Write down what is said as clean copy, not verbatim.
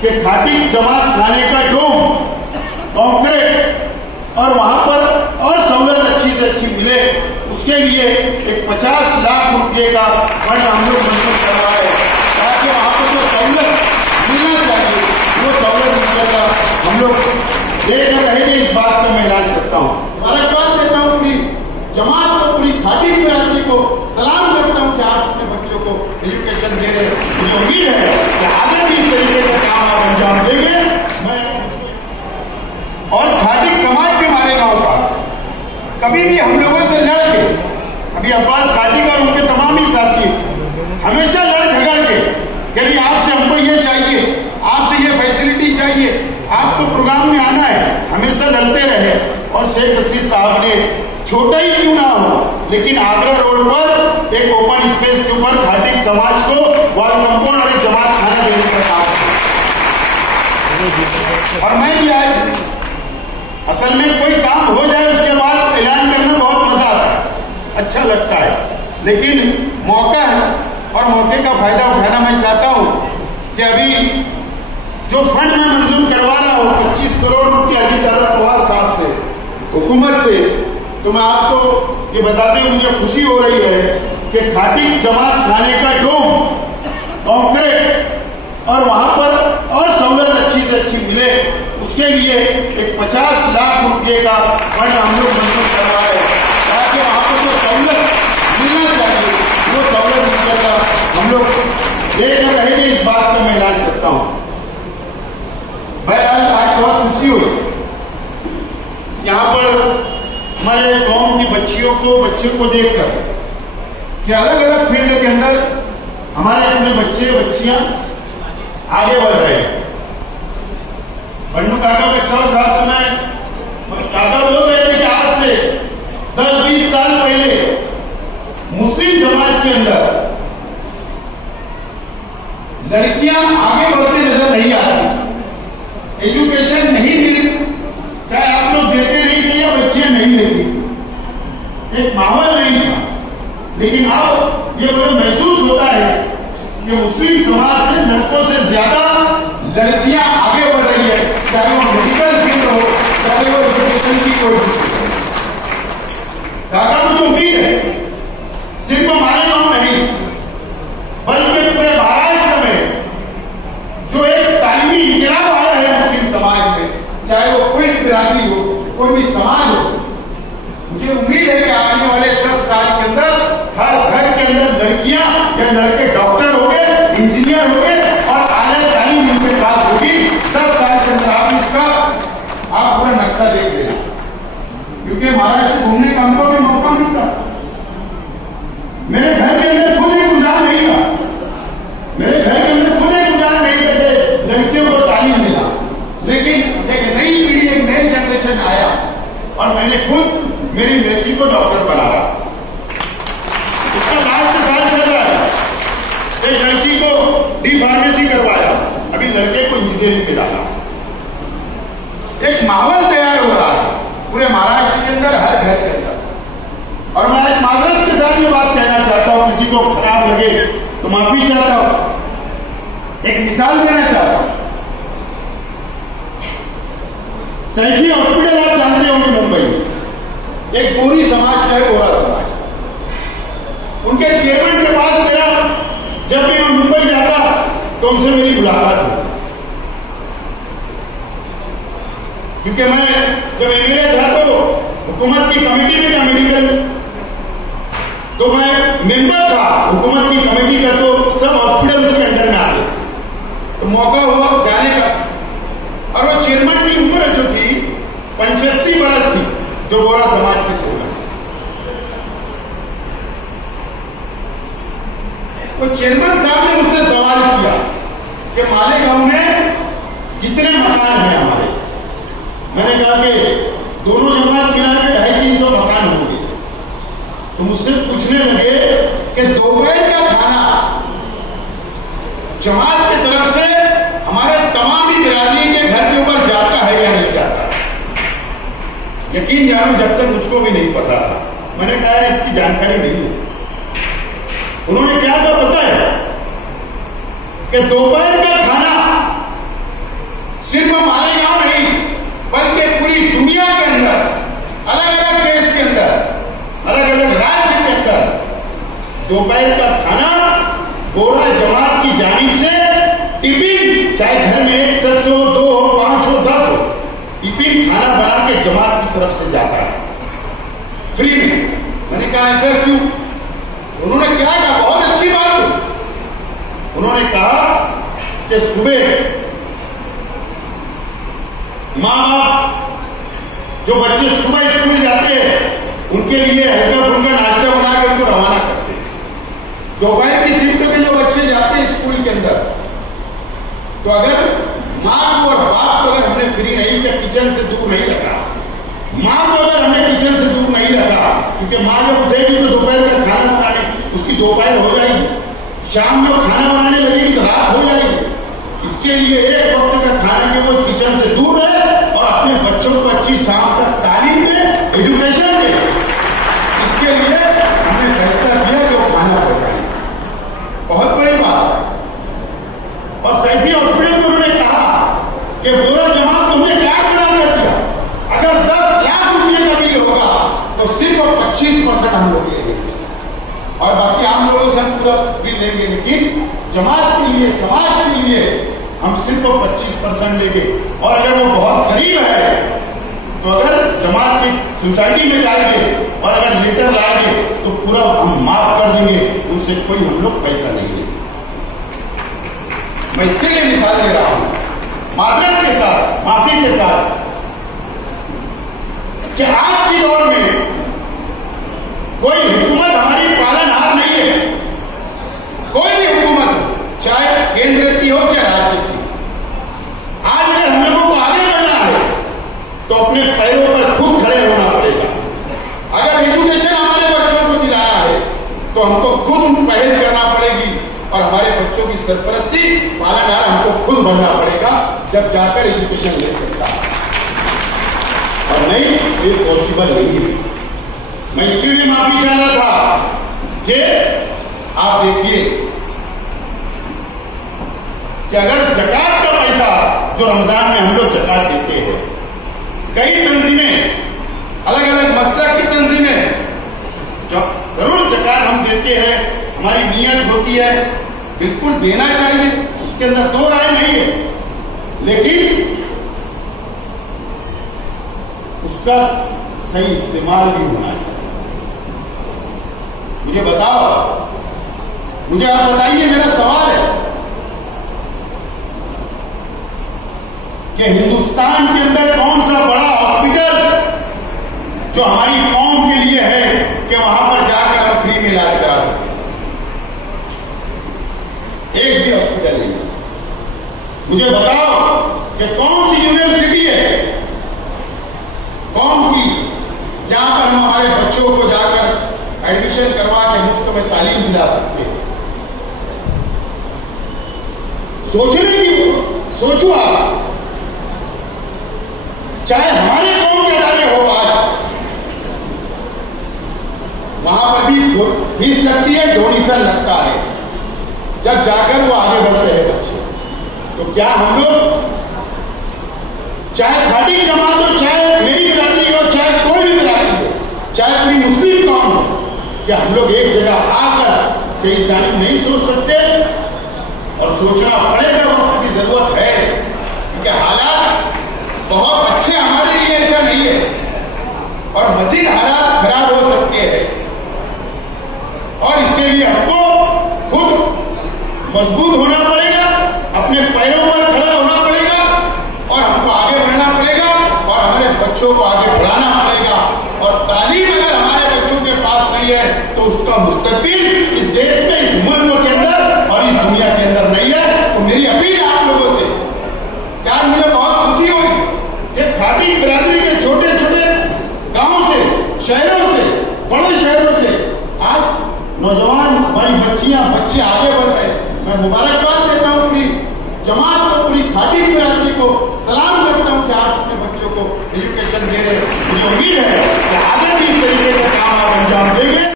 कि खाटी जमात खाने का डोम, कॉन्क्रीट और वहां पर और सहूलत अच्छी से अच्छी मिले, उसके लिए एक 50 लाख रुपए का फंड हम लोग मंजूर करवाए ताकि वहां पर जो सहूलत मिलना चाहिए वो सहूलत मिलेगा। हम लोग देकर रहेंगे, इस बात का मैं ऐलान करता हूँ। मुबारकबाद देता हूँ पूरी जमात को, पूरी खाटी बिरादरी को सलाम करता हूँ कि आप अपने बच्चों को एजुकेशन दे रहे हैं। मुझे उम्मीद है कि आगे भी इस तरीके का काम आप अंजाम देंगे। और खाटी समाज के हमारे गांव का कभी भी हम लोगों से लड़ के, अभी अब्बास खाटी का और उनके तमाम ही साथी हमेशा लड़ झगड़ के, यदि आपसे हमको ये चाहिए, आपसे ये फैसिलिटी चाहिए, आपको प्रोग्राम में आना है, हमेशा लड़ते रहे। और शेख रशीद साहब ने छोटा ही क्यों ना हो, लेकिन आगरा रोड पर एक ओपन स्पेस के ऊपर खाटी समाज को वॉल कंपाउंड और जमात खाना देने का काम किया। और मैं भी आज असल में कोई काम हो जाए उसके बाद ऐलान करना बहुत मजा आता है, अच्छा लगता है, लेकिन मौका है और मौके का फायदा उठाना मैं चाहता हूं कि अभी जो फंड मैं मंजूर करवा रहा हूं 25 करोड़ रुपये अजीत दादा पवार साहब से, हुकूमत से, तो मैं आपको ये बताते हुए मुझे खुशी हो रही है कि खाटी जमात खाने का डोम, कॉन्क्रीट और वहां पर और सहूलत अच्छी से अच्छी मिले, उसके लिए एक 50 लाख रुपए का फंड हम लोग मंजूर करवाए ताकि वहां पर जो सहूलत मिलना चाहिए वो सहूलत मिलेगा। हम लोग देकर रहेंगे, इस बात का मैं ऐलान करता हूं। बहरहाल आज बहुत खुशी हुई यहां पर हमारे गांव की बच्चों को देखकर कि अलग अलग फील्ड के अंदर हमारे अपने बच्चे बच्चियां आगे बढ़ रहे हैं। बन्नू काका बच्चा साहब समय काका बोल रहे थे कि आज से 10-20 साल पहले मुस्लिम समाज के अंदर लड़कियां आगे बढ़ते नजर नहीं आती, एजुकेशन नहीं मिली, चाहे आप लोग देते नहीं थे या बच्चियां नहीं लेती, एक माहौल नहीं था। लेकिन अब ये बड़ा महसूस होता है कि मुस्लिम समाज से लड़कों से ज्यादा लड़कियां आगे बढ़ रही है, चाहे वो मेडिकल फील्ड हो, चाहे वो एजुकेशन की कोई काका मुझे उम्मीद है सिर्फ हमारे गांव नहीं बल्कि पूरे महाराष्ट्र में जो एक तालीमी इंकलाब आया है मुस्लिम समाज में, चाहे वो कोई बिरादरी हो, कोई भी समाज हो, मुझे उम्मीद है कि आने वाले 10 साल के अंदर हर घर के अंदर लड़कियां या लड़के डॉक्टर हो गए, इंजीनियर हो गए और आला तालीम उनके पास होगी। 10 साल के अंदर आप इसका आप पूरा नक्शा देख लेना, क्योंकि महाराष्ट्र घूमने का हमको भी मौका मिलता। मेरे घर के अंदर खुद एक रुझान नहीं था, मेरे घर के अंदर खुद एक रुझान नहीं थे लड़कियों को तालीम मिला, लेकिन एक नई पीढ़ी, एक नई जनरेशन आया और मैंने खुद मेरी बेटी को डॉक्टर बनाया। उसका लास्ट साल चल रहा है, एक लड़की को डी फार्मेसी करवाया, अभी लड़के को इंजीनियरिंग में डाला। एक माहौल तैयार हो रहा है पूरे महाराष्ट्र के अंदर, हर घर के अंदर। और मैं एक माजरत के साथ ये बात कहना चाहता हूं, किसी को खराब लगे तो माफी चाहता हूं। एक मिसाल देना चाहता हूं, सैफी हॉस्पिटल आप जानते होंगे मुंबई में, एक पूरी समाज का है, गोरा समाज। उनके चेयरमैन के पास मेरा जब भी मैं मुंबई जाता तो उनसे मेरी मुलाकात हुई, क्योंकि मैं जब एमएलए था तो हुकूमत की कमेटी में था मेडिकल, तो मैं मेंबर था हुकूमत की कमेटी का, तो सब हॉस्पिटल उसके अंडर में आते, तो मौका हुआ जाने का। और वो चेयरमैन की उम्र जो थी 85 बरस थी, जो गोरा समाज के चेयरमैन। तो चेयरमैन साहब ने मुझसे सवाल किया कि मालेगांव में कितने मकान हैं हमारे। मैंने कहा कि दोनों जमात मिला के 250-300 मकान होंगे। तो मुझसे पूछने लगे कि दोपहर का खाना जमात की तरफ से हमारे तमाम ही बिरादरी के घर के ऊपर जाता है या नहीं जाता। यकीन जानो जब तक मुझको भी नहीं पता था। मैंने कहा इसकी जानकारी नहीं है। उन्होंने क्या कहा पता है कि दोपहर का खाना दोपहर का खाना बोरा जमात की जानिब से टिफिन, चाहे घर में 1 शख्स हो, 2 हो, 5 हो, 10 हो, टिफिन खाना बना के जमात की तरफ से जाता है फ्री में। मैंने कहा ऐसा क्यों? उन्होंने क्या कहा, बहुत अच्छी बात है। उन्होंने कहा कि सुबह माँ बाप जो बच्चे सुबह स्कूल जाते हैं उनके लिए हल्का फुल्का नाश्ता बना के उनको रवाना करते हैं। दोपहर की शिफ्ट में जो बच्चे जाते हैं स्कूल के अंदर, तो अगर माँ को और बाप को अगर हमने फ्री नहीं किया, किचन से दूर नहीं रखा, माँ को अगर हमने किचन से दूर नहीं रखा, क्योंकि माँ जब उठेगी तो दोपहर का खाना बनाने उसकी दोपहर हो जाएगी, शाम में वो खाना बनाने लगेगी तो रात हो जाएगी। इसके लिए एक वक्त का खाना के वो किचन से दूर रहे और अपने बच्चों को अच्छी शाम तक तालीम दे, एजुकेशन दे। इसके लिए हमने फैसला किया कि वो खाना पहुंचाए। बहुत बड़ी बात है। और सैफी हॉस्पिटल में उन्होंने कहा कि बोरा जमात तुमने क्या करा कर दिया, अगर 10 लाख रुपये का बिल होगा तो सिर्फ 25% हम लोग लेंगे और बाकी आम लोगों से हम पूरा बिल लेंगे, लेकिन जमात के लिए, समाज के लिए हम सिर्फ 25% लेंगे। और अगर वो बहुत गरीब है तो अगर जमात की सोसाइटी में जाएंगे और अगर लेटर लाएंगे तो पूरा हम माफ कर देंगे, उनसे कोई हम लोग पैसा नहीं लेंगे। मैं इसके लिए मिसाल दे रहा हूं माजरत के साथ, माफी के साथ, कि आज के दौर में कोई हुकूमत हमारी पालनहार नहीं है। कोई भी हुकूमत, चाहे केंद्र की हो चाहे राज्य की, आज अगर हम लोगों को आगे बढ़ना है तो अपने पैरों पर खुद खड़े होना पड़ेगा। अगर एजुकेशन हमारे बच्चों को दिलाना है तो हमको खुद पहल करना पड़ेगी और हमारे बच्चों की सरपरस्ती, पालनहार हमको खुद बनना पड़ेगा, जब जाकर एजुकेशन ले सकता है। और नहीं, ये पॉसिबल नहीं है। मैं इसके लिए माफी चाह रहा था कि आप देखिए कि अगर जकात का पैसा जो रमजान में हम लोग जकात देते हैं, कई तंजीमें, अलग अलग मसलक की तंजीमें, जरूर जकात हम देते हैं, हमारी नीयत होती है, बिल्कुल देना चाहिए, इसके अंदर दो राय नहीं है, लेकिन उसका सही इस्तेमाल भी होना चाहिए। मुझे बताओ, मुझे आप बताइए, मेरा सवाल है कि हिंदुस्तान के अंदर कौन सा बड़ा हॉस्पिटल जो हमारी कौम के लिए है कि वहां पर जाकर आप फ्री में इलाज करा सकते? एक भी हॉस्पिटल नहीं। मुझे बताओ कि कौन सी यूनिवर्सिटी है, कौन की, जहां पर हम हमारे बच्चों को जाकर एडमिशन करवा के मुफ्त में तालीम दिला सकते हैं? सोचने की, सोचो आप, चाहे हमारे कौम के अदारे हो, आज वहां पर भी फीस लगती है, डोनेशन लगता है, जब जाकर वो आगे बढ़ते हैं बच्चे। तो क्या हम लोग, चाहे खाटी जमात हो, चाहे मेरी बिरादरी हो, चाहे कोई भी बिरादरी हो, चाहे पूरी मुस्लिम कौम हो, क्या हम लोग एक जगह आकर कि इस जानिब नहीं सोच सकते? और सोचना पड़ेगा, वक्त की जरूरत है, क्योंकि हालात बहुत अच्छे हमारे लिए ऐसा नहीं है और मजीद हालात खराब हो सकते हैं। और इसके लिए हमको खुद मजबूत होना पड़ेगा, अपने पैरों पर खड़ा होना पड़ेगा और हमको आगे बढ़ना पड़ेगा और हमारे बच्चों को आगे बढ़ाना पड़ेगा। और तालीम अगर हमारे बच्चों के पास नहीं है तो उसका मुस्तकबिल इस देश में, इस मुल्क के अंदर और इस दुनिया के अंदर नहीं है। तो मेरी अपील है आप लोगों से, यार मुझे बहुत खुशी हुई कि खाटी बिरादरी के छोटे छोटे गांवों से, शहरों से, बड़े शहरों से आज नौजवान, हमारी बच्चियां, बच्चे आगे बढ़ रहे हैं। मैं मुबारकबाद देता हूं पूरी जमात को, पूरी खाटी बिरादरी को सलाम करता हूं कि आप अपने बच्चों को एजुकेशन दे रहे हैं। मुझे उम्मीद है कि आगे भी इस तरीके का काम आप अंजाम देंगे।